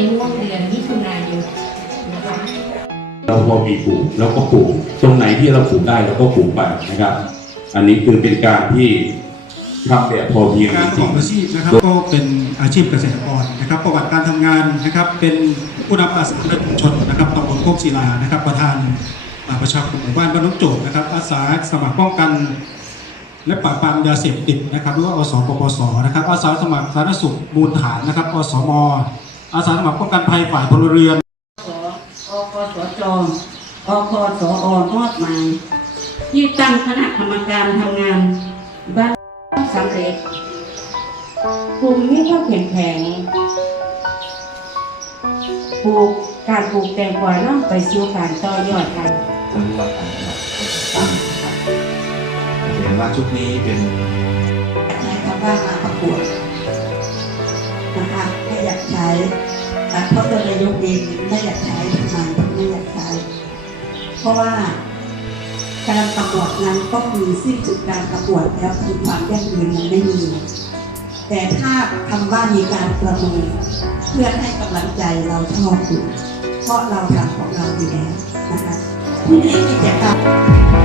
ในห่วงเดือนมิถุนายนเราพอมีปลูกเราก็ปลูกตรงไหนที่เราปลูกได้เราก็ปลูกไปนะครับ อันนี้คือเป็นการที่ทำแบบพอเพียงการของอาชีพนะครับก็เป็นอาชีพเกษตรกรนะครับ ประวัติการทำงานนะครับ เป็นผู้นำอาสาและชุชนนะครับตำบลโคกศิลานะครับประธานอ่าประชาคมหมู่บ้านบ้านน้โจกนะครับ อาสาสมัครป้องกัน และปราบปรามยาเสพติดนะครับหรือว่าอสปปสนะครับอาสาสมัครสาธารณสุขมูลฐานนะครับอสม อาสาสมัครป้องกันภัยฝ่ายพลเรือนสอกสจอกสอมอบหมายที่ตั้งคณะกรรมการทำงานบ้านสำเร็จกลุ่มนี้ก็เข้มแข็งปลูกการปลูกแตงกวาน้องไปสู่การต่อยอดกันท่านผู้ว่าการจังหวัดตั้งนะครับเห็นว่าชุดนี้เป็น เพราะตัวนายกเองไม่อยากใช้ทำไมไม่อยากใช้ เพราะว่าการประกวดนั้นก็คือสิ้นสุดการประกวดแล้วคือความยั่งยืนมันไม่มี แต่ถ้าคำว่ามีการประมินเพื่อให้กำลังใจเราชอบอยู่เพราะเราทำของเราอยู่แล้วนะคะที่นี่กิจกรรม